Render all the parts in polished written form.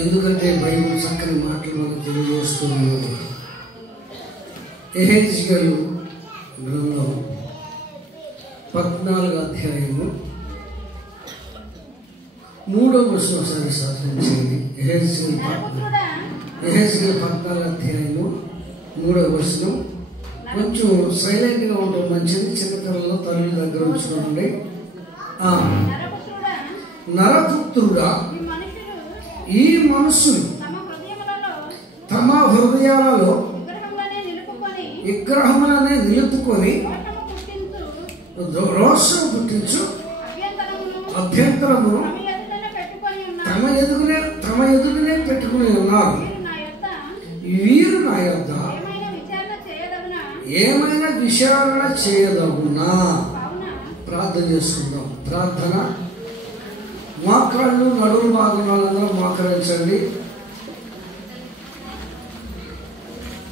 ఎందుకంటే బైబిల్ చక్కని మాటలు మనకు తెలియజేస్తున్నాము. యెహెజ్కేలు గ్రంథం 14వ అధ్యాయము 3వ వచనం ఒకసారి సాధించేది. యెహెజ్కేలు 14వ అధ్యాయము 3వ వచనం. కొంచెం సైలెంట్గా ఉండడం మంచిది. చిన్నపిల్లలు తల్లి దగ్గర ఉంచుకోండి. నరపుత్రుడా, ఈ మనుషులు తమ హృదయాలలో విగ్రహములనే నిలుపుకొని రోషం పుట్టించు అభ్యంతరము తమ ఎదుగునే పెట్టుకుని ఉన్నారు. వీరు నా యొద్ద ఏమైనా విచారణ చేయదగునా? ప్రార్థన చేసుకుందాం. ప్రార్థన. మోకాళ్ళు నడుము బాగున్నాళ్ళందరూ మోకరించండి.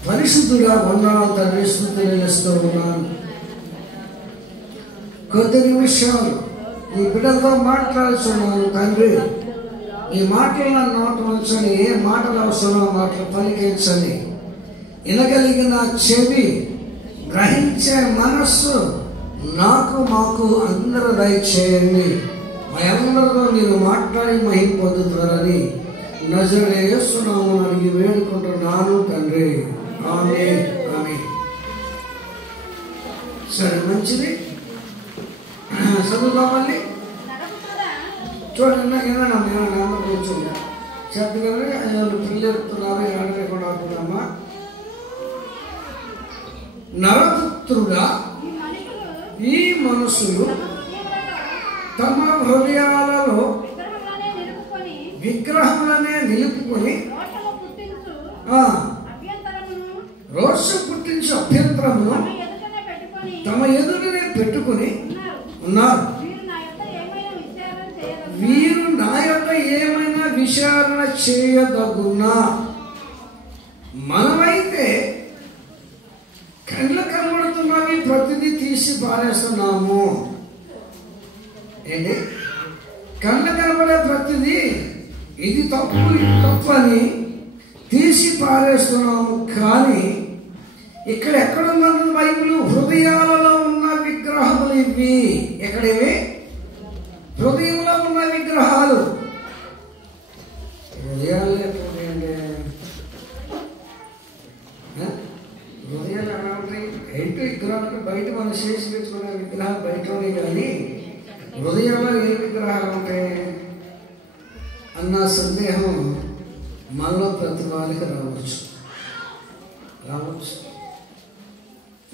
పరిశుద్ధుడా వందనాలు తండ్రి, స్తుతి చెల్లిస్తూ ఉన్నాను. కొద్ది నిమిషాలు ఈ బిడ్డలతో మాట్లాడుతున్నాను తండ్రి. ఈ మాటలు నన్ను నోట ఉంచని, ఏ మాటలు అవసరమో మాటలు పలికించని, వినగలిగిన చెవి, గ్రహించే మనస్సు నాకు మాకు అందరూ దయచేయండి. మా అందరితో మీరు మాట్లాడి మహిమ పొందుతారని నజరేయుడు యేసు నామమున అడిగి వేడుకుంటున్నాను తండ్రి. ఆమేన్, ఆమేన్. సరే, మంచిది. చదువుతామల్లి చూడండి. ఏమన్నా కూర్చోండి. చెప్పగానే పిల్లలు చెప్తున్నారు. ఏడలేకుండా ఆడుతున్నామా? నరపుత్రుడా, ఈ మనుషులు తమ హృదయాలలో విగ్రహములనే నిలుపుకొని రోషం పుట్టించు అభ్యంతరమును తమ ఎదురునే పెట్టుకుని ఉన్నారు. వీరు నా యొక్క ఏమైనా విచారణ చేయదగునా? మనమైతే కళ్ళు కనబడుతున్నవి ప్రతిదీ తీసి పారేస్తున్నాము. ఏంటి? కళ్ళు కనబడే ప్రతిదీ ఇది తప్పు, ఇది తప్పు అని తీసి పారేస్తున్నాము. కానీ ఇక్కడ ఎక్కడున్నది బైబిల్? హృదయాలలో ఉన్న విగ్రహములు ఇవి. ఎక్కడేవి? హృదయంలో ఉన్న విగ్రహాలు. హృదయాలు ఎక్కడండి? హృదయాలు ఎలా ఉంటాయి? ఏంటి విగ్రహాలు? బయట మనం చేసి పెట్టుకునే విగ్రహాలు బయట ఉన్నాయి, కానీ హృదయంలో ఏ విగ్రహాలు ఉంటాయి అన్న సందేహం మనలో ప్రతి వారికి రావచ్చు.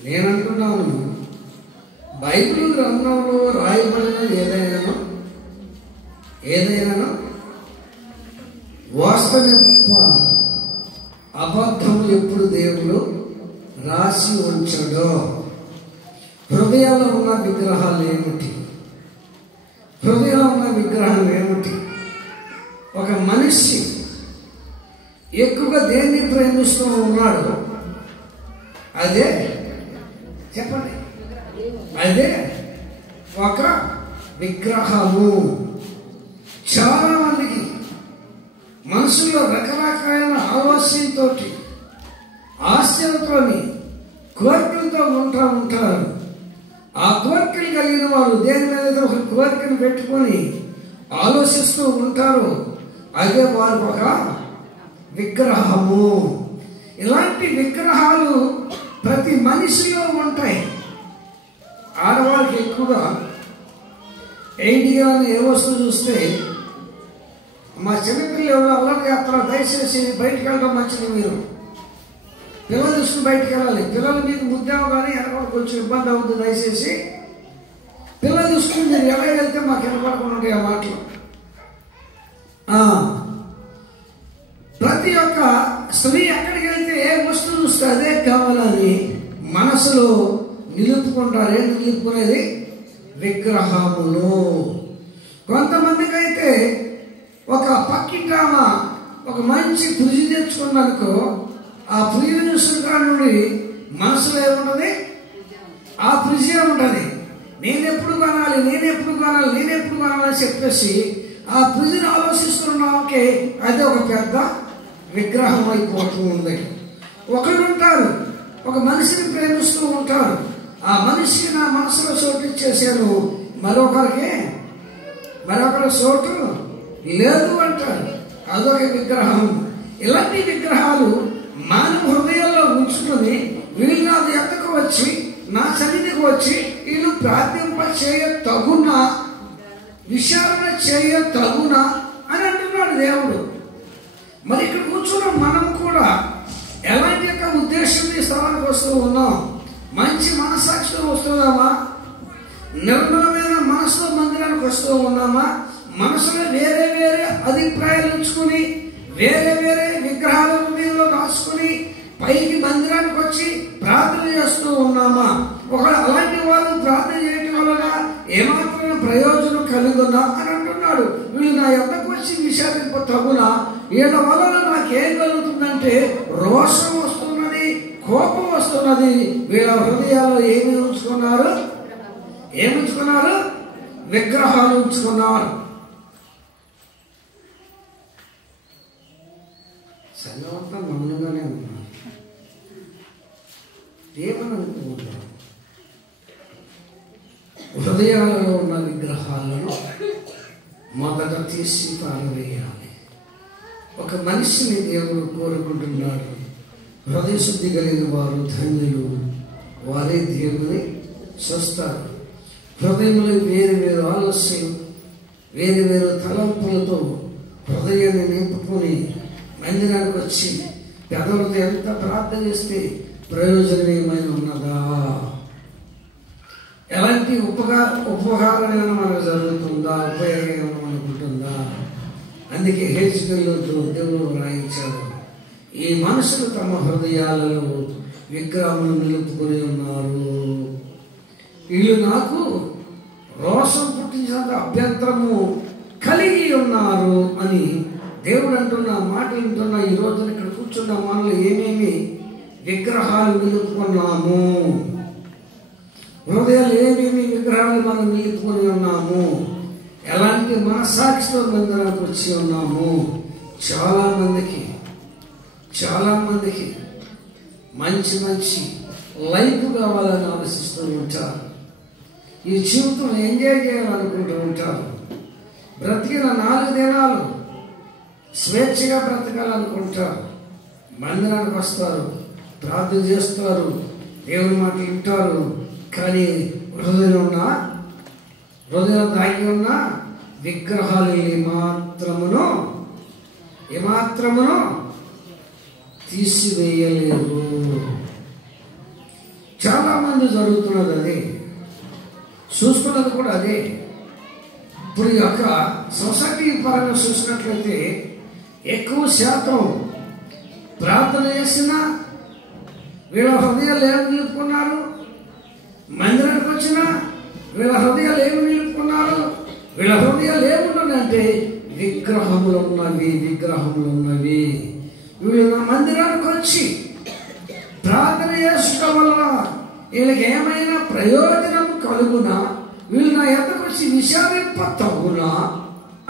నేను అనుకున్నాను, బైబిల్ గ్రంథంలో రాయబడిన ఏదైనా వాస్తవ అబద్ధము ఎప్పుడు దేవుడు రాసి ఉంచడో. హృదయాల్లో ఉన్న విగ్రహాలు ఏమిటి? హృదయంలో ఉన్న విగ్రహం ఏమిటి? ఒక మనిషి ఎక్కువగా దేన్ని ప్రేమిస్తూ ఉన్నాడు? అదే చెప్పండి. అదే ఒక విగ్రహము. చాలా మందికి మనసులో రకరకాల ఆలోచనతో, ఆశలతో, కోరికలతో ఉంటారు. ఆ కోరికలు కలిగిన వారు దేని మీద ఒక కోరికను పెట్టుకొని ఆలోచిస్తూ ఉంటారు. అదే వారు ఒక విగ్రహము. ఇలాంటి విగ్రహాలు ప్రతి మనిషిలో ఉంటాయి. ఆడవాళ్ళకి ఎక్కువగా ఇండియాలో ఏ వస్తువు చూస్తే, మా చిన్నపిల్లలు అల్లరి చేస్తారు, దయచేసి బయటకు వెళ్ళడం మంచిది. మీరు పిల్లలు చూసుకుని బయటకు వెళ్ళాలి. పిల్లలు మీకు ముద్దాము, కానీ వెనకాల కొంచెం ఇబ్బంది అవుతుంది. దయచేసి పిల్లలు చూసుకుని మీరు ఎలా వెళ్తే మాకు వినపడకుండా ఉంటాయి ఆ మాటలు. ప్రతి ఒక్క స్త్రీ ఎక్కడికి వెళ్తే ఏ వస్తువు చూస్తే అదే కావాలని మనసులో నిలుపుకుంటారు. ఏంటి నిలుపుకునేది? విగ్రహములు. కొంతమందికి అయితే ఒక పక్కింటామా ఒక మంచి ఫ్రిడ్జ్ తెచ్చుకున్నానుకో, ఆ ఫ్రిడ్జ్ చూసుకున్న నుండి మనసులో ఏముంటుంది? ఆ ఫ్రిడ్జే ఉంటుంది. నేనెప్పుడు కొనాలి అని చెప్పేసి ఆ ప్రజలు ఆలోచిస్తున్నాకే అది ఒక పెద్ద విగ్రహం అయిపోతూ ఉంది. ఒకడు ఉంటారు, ఒక మనిషిని ప్రేమిస్తూ ఉంటారు, ఆ మనిషికి నా మనసులో చోటు ఇచ్చేసాను, మరొకరికి చోటు లేదు అంటారు. అదొక విగ్రహం. ఇలాంటి విగ్రహాలు మానవ హృదయాల్లో ఉంచుకొని వీళ్ళు నా ఎక్కకు వచ్చి నా సన్నిధికి వచ్చి వీళ్ళు ప్రార్థింప చేయ తగునా, విచారణ చేయ తగునా అని అంటున్నాడు దేవుడు. మరి ఇక్కడ కూర్చున్న మనం కూడా ఎలాంటి యొక్క ఉద్దేశం ఈ స్థలానికి వస్తూ ఉన్నాం? మంచి మనసాక్షితో వస్తున్నామా? నిర్మలమైన మనసులో మందిరానికి వస్తూ ఉన్నామా? మనసులో వేరే వేరే అభిప్రాయాలు ఉంచుకుని వేరే వేరే విగ్రహాల హృదయంలో రాసుకుని పైకి మందిరానికి వచ్చి ప్రార్థన చేస్తూ ఉన్నామా? ఒకవేళ అలాంటి వాళ్ళు ప్రార్థన చేయటం వలన ఏమాత్రం ప్రయోజనం కలుగునా అని అంటున్నాడు. వీళ్ళు నా యొక్కకు వచ్చి విషాదింప తగునా, వీళ్ళ వలన నాకేం కలుగుతుందంటే రోషం వస్తున్నది, కోపం వస్తున్నది. వీళ్ళ హృదయాల్లో ఏమి ఉంచుకున్నారు? విగ్రహాలు ఉంచుకున్నారు. సంఘమంతా మౌనంగానే ఉన్నారు. ఏమని అనుకుంటున్నారు? హృదయాలలో ఉన్న విగ్రహాలను మొదట తీసి పారవేయాలి. ఒక మనిషిని దేవుడు కోరుకుంటున్నాడు. హృదయ శుద్ధి కలిగిన వారు ధన్యులు, వారే దేవుని చూస్తారు. హృదయంలో వేరు వేరు ఆలస్యం, వేరు వేరు తలంపులతో హృదయాన్ని నింపుకొని మందిరానికి వచ్చి పెదవులతో ఎంత ప్రార్థన చేస్తే ప్రయోజనం ఏమైనా ఉన్నదా? ఎలాంటి ఉపకారం ఏమైనా మనకు జరుగుతుందా? ఉపయోగం ఏమైనా అనుకుంటుందా? అందుకే హెచ్కెల్లో దేవుడు రాయించాడు, ఈ మనుషులు తమ హృదయాలలో విగ్రహములు నిలుపుకొని ఉన్నారు, వీళ్ళు నాకు రోషం పుట్టించినంత అభ్యంతరము కలిగి ఉన్నారు అని దేవుడు అంటున్న మాటలు వింటున్న ఈ రోజున ఇక్కడ కూర్చున్న మనలో ఏమేమి విగ్రహాలు నిలుపుకున్నాము, హృదయాలు ఏమేమి విగ్రహాలు మనం నిలుపుకొని ఉన్నాము, ఎలాంటి మనసాక్షితో మందిరానికి వచ్చి ఉన్నాము. చాలా మందికి మంచి లైఫ్ కావాలని ఆలోచిస్తూ ఉంటారు. ఈ జీవితం ఎంజాయ్ చేయాలనుకుంటూ ఉంటారు. బ్రతికిన 4 దినాలు స్వేచ్ఛగా బ్రతకాలనుకుంటారు. మందిరానికి వస్తారు, ప్రార్థన చేస్తారు, దేవుని మాట వింటారు. కానీ హృదయం దాగి ఉన్న విగ్రహాలు ఏమాత్రమును తీసివేయలేరు. చాలా మంది జరుగుతున్నది అదే, చూసుకున్నది కూడా అదే. ఇప్పుడు ఈ యొక్క సొసైటీ పరంగా చూసినట్లయితే ఎక్కువ శాతం ప్రార్థన చేసిన వీళ్ళ హృదయాలు ఏమి నిలుపుకున్నారు, మందిరానికి వచ్చిన వీళ్ళ హృదయాలు ఏమి నిలుపుకున్నారు, వీళ్ళ హృదయాలు ఏముంటుందంటే విగ్రహములు ఉన్నవి. వీళ్ళు నా మందిరానికి వచ్చి ప్రార్థన చేసుకోవడం వలన వీళ్ళకి ఏమైనా ప్రయోజనం కలుగునా, వీళ్ళు నా ఎద్దకు వచ్చి విషాదింప తగునా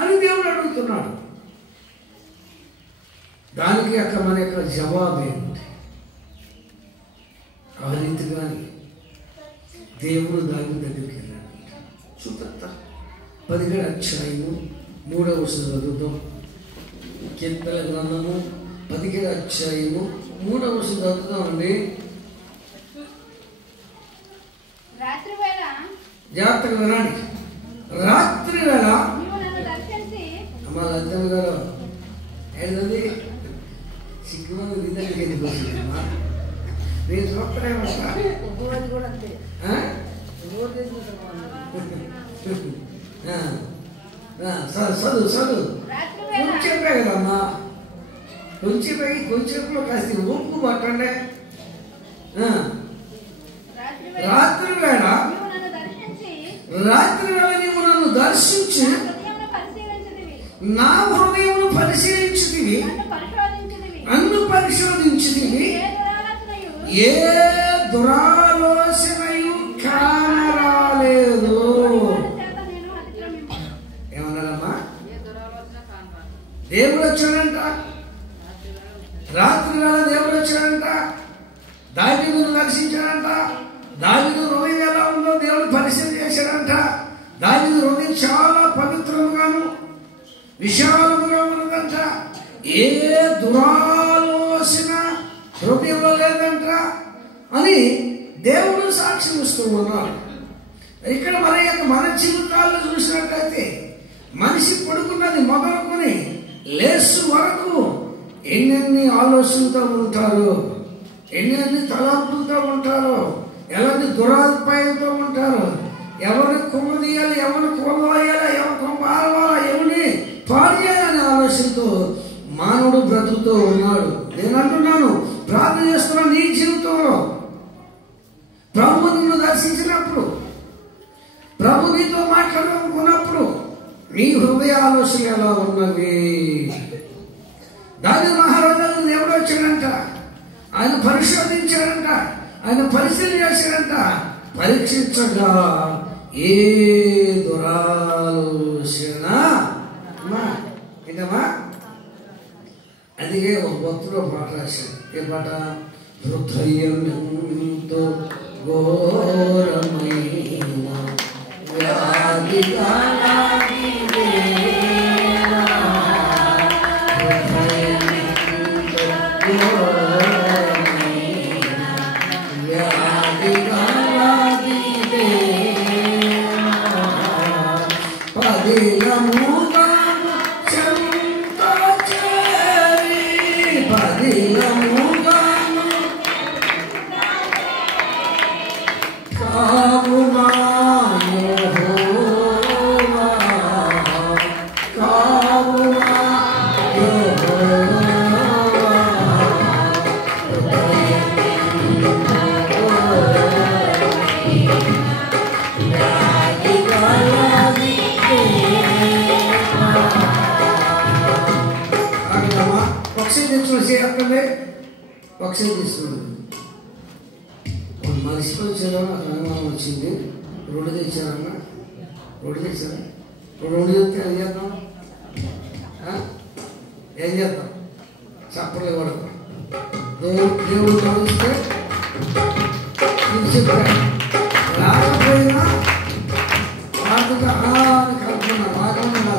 అని దేవుడు అడుగుతున్నాడు. దానికి అక్కడ మన యొక్క జవాబు ఏమిటి? ఆ రీతిగాని దేవుడు దాని దగ్గరికి వెళ్ళాడు. చూపెత్తా 17వ అధ్యాయము 3వ వచనం చదువుతాం. కీర్తనల గ్రంథము 17వ అధ్యాయము 3వ వచనం చదువుతామండి. జాగ్రత్తగా వినండి. రాత్రి వేళ అమ్మ లజ్జమ్మ గారు ఏంటది సిగ్గుమంది విధానికి వెళ్ళిపోతుందమ్మా. నేను చూస్తూనే ఉంటా. చదువు కొంచెంపే కదమ్మా, కొంచెంలో కాస్త ఊపు పట్టండి. రాత్రి వేళ నీవు నన్ను దర్శించి నా హృదయమును పరిశీలించితివి, నన్ను పరిశోధించితివి, ఏ దురాలోచనయు కానరాలేదు. ఏమన్నారమ్మా? దేవుడు వచ్చాడంట, రాత్రి వేళ దేవుడు వచ్చాడంట, దావీదును దర్శించాడంట. దావీదు హృదయం ఎలా ఉందో దేవుడు పరిశీలన చేశాడంట. దావీదు హృదయం చాలా పవిత్రముగాను విశాలముగా ఉన్నదంట. ఏ దురాలోచన హృదయంలో లేదంట అని దేవుడు సాక్ష్యం ఇస్తూ ఉన్నాడు. ఇక్కడ మన జీవితాల్లో చూసినట్లయితే మనిషి పడుకున్నది మొదలుకొని లేసు వరకు ఎన్నెన్ని ఆలోచనలతో ఉంటారు, ఎన్నెన్ని తలాపులతో ఉంటారు, ఎలాంటి దురాభిప్రాయంతో ఉంటారు, ఎవరిని కొమ్మదీయాలి, ఎవరిని కొమ్మవేయాలి, ఎవరి కొమ్మ ఆడవాలా, ఎవరిని పాడు చేయాలనే ఆలోచనతో మానవుడు బ్రతుకుతూ ఉన్నాడు. నేను అంటున్నాను, ప్రార్థన చేస్తున్నా నీ జీవితంలో ప్రభు నిన్ను దర్శించినప్పుడు, ప్రభు నీతో మాట్లాడాలనుకున్నప్పుడు నీ హృదయ ఆలోచన ఎలా ఉన్నవి? దావీదు మహారాజు దేవుడు వచ్చాడంట, ఆయన పరిశోధించాడంట, ఆయన పరిశీలన చేశాడంట. పరీక్షించగా ఏ దురాలోచన ఏంటమ్మా? అందుకే ఒక భక్తుడు పాట రాశాడు. ఏ పాట? హృదయం ఎంతో ఘోరమైన వ్యాధిగా పక్షి తీసుకున్నాడు. మనిషి వచ్చారా నాకు అనుమానం వచ్చింది. రోడ్డు తెచ్చారన్నా, రోడ్డు తెచ్చారా? రోడ్డు తెస్తే ఏం చేద్దాం? ఏం చేద్దాం? చప్పలు ఇవ్వడం. దేవుడు కలిస్తే రాకపోయినా వాటితో కలుపుకున్నా వాకన్నా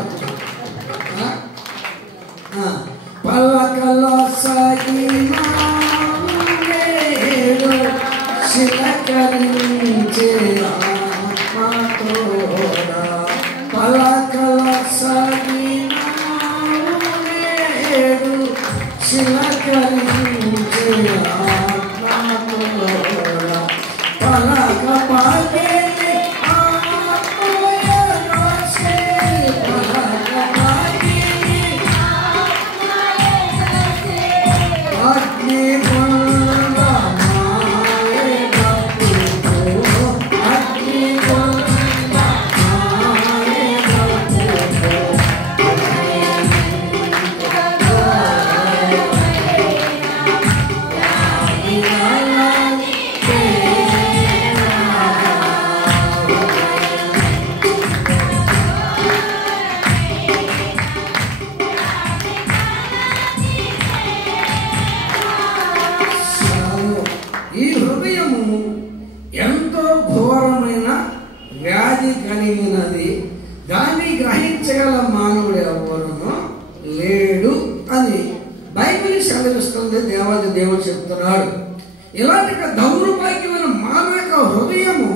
పల్లకల్లో సాగినా చిలకరించే ఆత్మతోడా పలకల సాగినా చిలకరించే ఆత్మతోడా పలక పాగే కలిగినది, దాన్ని గ్రహించగల మానవుడు ఎవరునో లేడు అని బైబిల్ సెలవిస్తుంది. దేవాది దేవుడు చెప్తున్నాడు. ఇలాంటి దౌర్భాగ్యమైన మానవ యొక్క హృదయము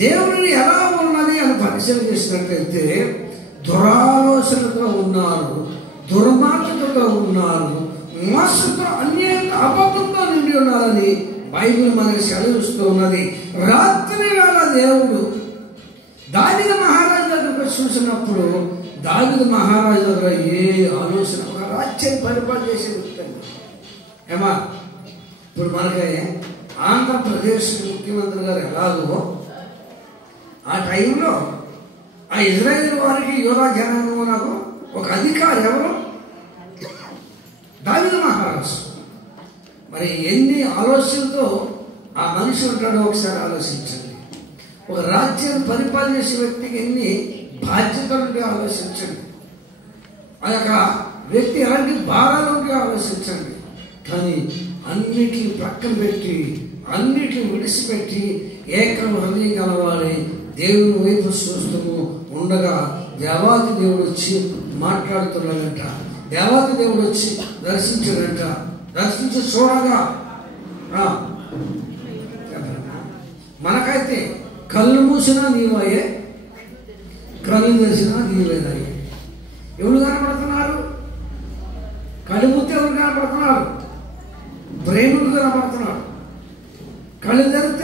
దేవుని ఎలా ఉన్నది అని పరిశీలించినట్లయితే దురాలోచనతో ఉన్నారు, దుర్మార్గతతో ఉన్నారు, మోసంతో అన్యాయంతో అబద్ధంతో నిండి ఉన్నారని బైబిల్ మనకి సెలవిస్తూ ఉన్నది. రాత్రి వేళ దేవుడు దావీదు మహారాజు దగ్గరకు చూసినప్పుడు దావీదు మహారాజు దగ్గర ఏ ఆలోచన, ఒక రాజ్యాన్ని పరిపాలన చేసే వ్యక్తి. ఏమా ఇప్పుడు మనకి ఆంధ్రప్రదేశ్ ముఖ్యమంత్రి గారు ఎలాగో ఆ టైంలో ఆ ఇజ్రాయేల్ వారికి యోధా జనాంగం ఒక అధికారి ఎవరు? దావీదు మహారాజు. మరి ఎన్ని ఆలోచనలతో ఆ మనిషి ఉంటాడో ఒకసారి ఆలోచించండి. ఒక రాజ్యాన్ని పరిపాలన చేసే వ్యక్తికి ఎన్ని బాధ్యతలు ఆలోచించండి. ఆ యొక్క వ్యక్తి ఎలాంటి భారాలోకి ఆలోచించండి. కానీ అన్నిటిని ప్రక్కన పెట్టి, అన్నిటిని విడిచిపెట్టి ఏక హృదయం కలవాలి. దేవుని వైపు చూస్తూ ఉండగా దేవాది దేవుడు వచ్చి మాట్లాడుతున్నాడంట. దేవాది దేవుడు వచ్చి దర్శించాడంట. దర్శించి చూడగా మనకైతే కళ్ళు మూసినా నీవయ్యే, కళ్ళు తెరిచినా నీవేదయ్యే. ఎవరు కనపడుతున్నారు? కళ్ళు మూస్తే ఎవరు కనపడుతున్నారు? ప్రేముడు కనపడుతున్నాడు. కళ్ళు తెరిచి